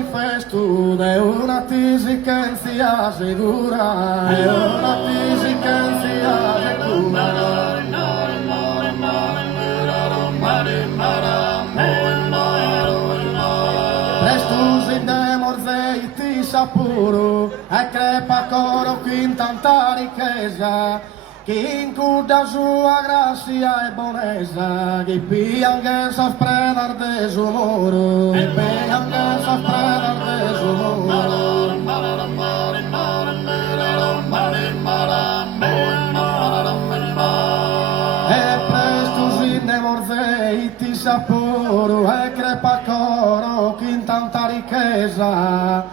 manifesto de una tisicancia segura, de una tisicancia segura. Presto si demorzei ti sapuro, e crepa coro che in tanta ricchezza, che in cuda sua grazia e bonesa, che piange sa spredar de su muro, che piange sa spredar de su muro. E presto si demorzei ti saporo, e crepa coro che in tanta ricchezza,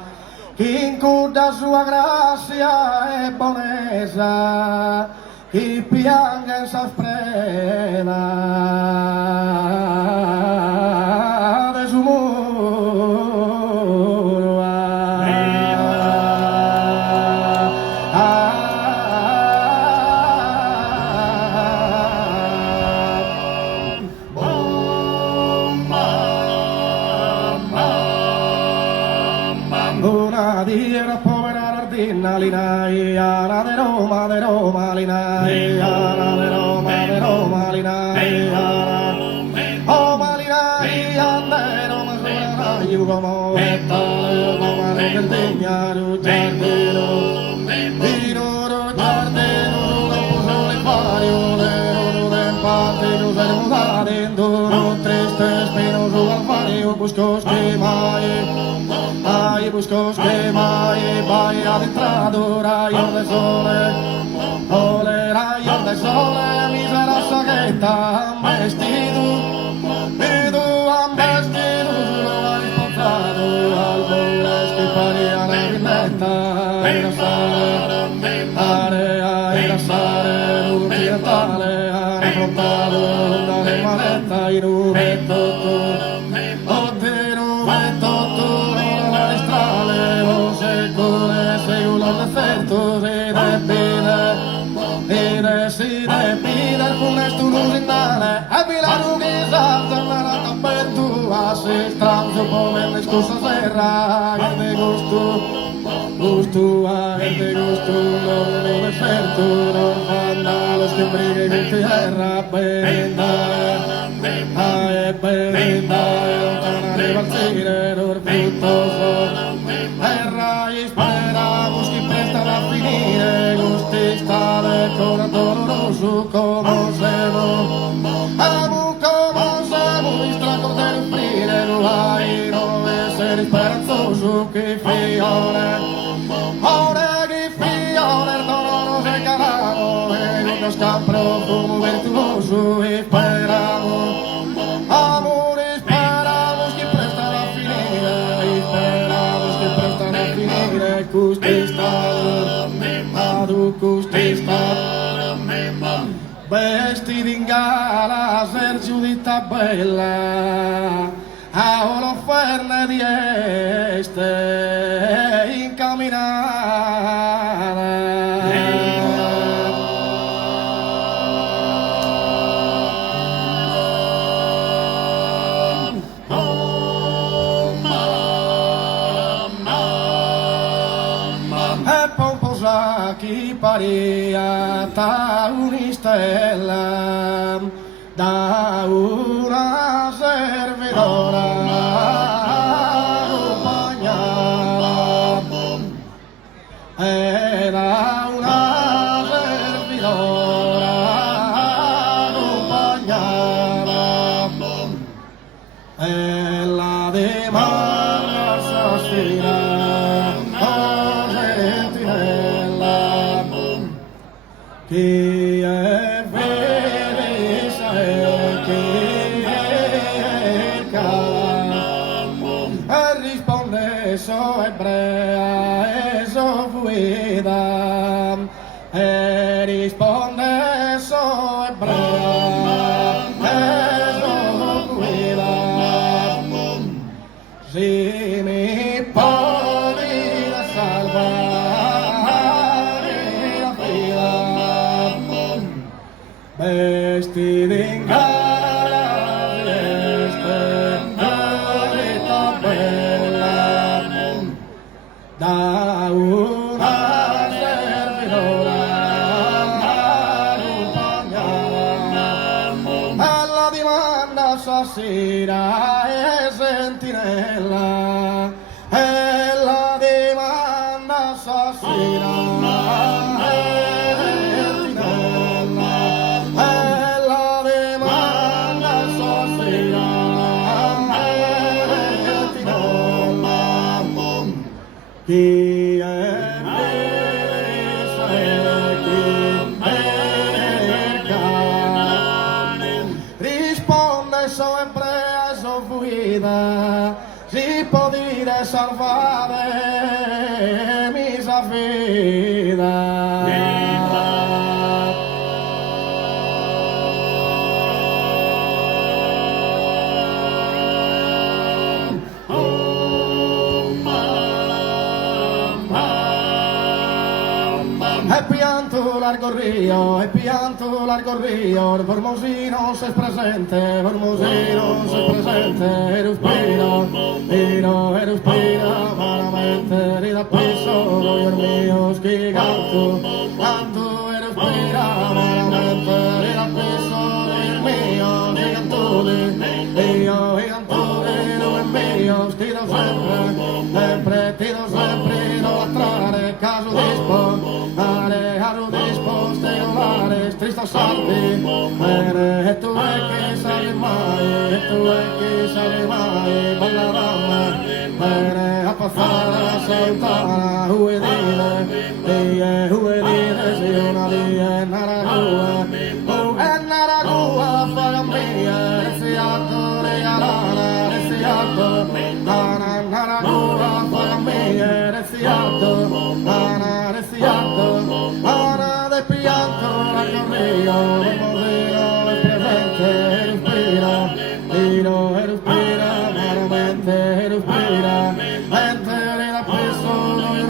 che in cuda sua grazia e bonesa, che piange sa frena de su muro. Una diera povera ardina linai, ara de Roma linai, ara de Roma linai, ara. Oh malinai, ande Roma sola, yugomo, etale, Roma del degnaro, giardino, dinoro, giardino, lo puso le fari, olero, del patio, se muda dentro, triste, spinoso, alfario, buscos que mai. Ai buscos que mai vai adentrado rayo de sole, ole rayo de sole, misera sagueta vestido, han vestido, lo ha riportato al bolas que paría la villetta, era sare, occidentale, ha affrontato una maletta in un si depide alcun esturusindale e Milano che salta la campertua si stranzo come le scusa serra che de gusto non me certo non fanno lo schimbrighe che tierra benda non arriva al cire non fruttoso terra y esperamos que prestan a finire gusti sta del corazón doloroso como semo mi straco del offrire non essere speranzoso che fiore che fiore il dolore se calamo e uno scampro fumo virtuoso e speramo amore speramos que prestan a finire vestiti in gala, Sergio di tabella, a Oloferne di Este, incamminata. Chi paria da un'istella, da una servidora accompagnata, e da una servidora accompagnata, e la demanda assassina. Chi è felice e chi è calmo e risponde so ebrea e so guida e risponde so ebrea e so guida si mi poni la salva vestiti in gara, veste bella, una servidora alla dimanda stasera e sentinella e la dimanda stasera e sentinella e la dimanda stasera e sentinella chi è felice chi pecca risponde sempre a sua vida si può dire salvare mi sa vida e pianto largo río, Formosino se es presente, Eruspira, malamente, rida piso, Dios mío, que canto, Eruspira, malamente, rida piso, Dios mío, que canto, Dios mío, tiro sempre, no attrare, caso dispo, Cristo salve, e tu è che sai mai, bella donna, a passare sentana, uedire, se una via è naragua, famiglia, si atto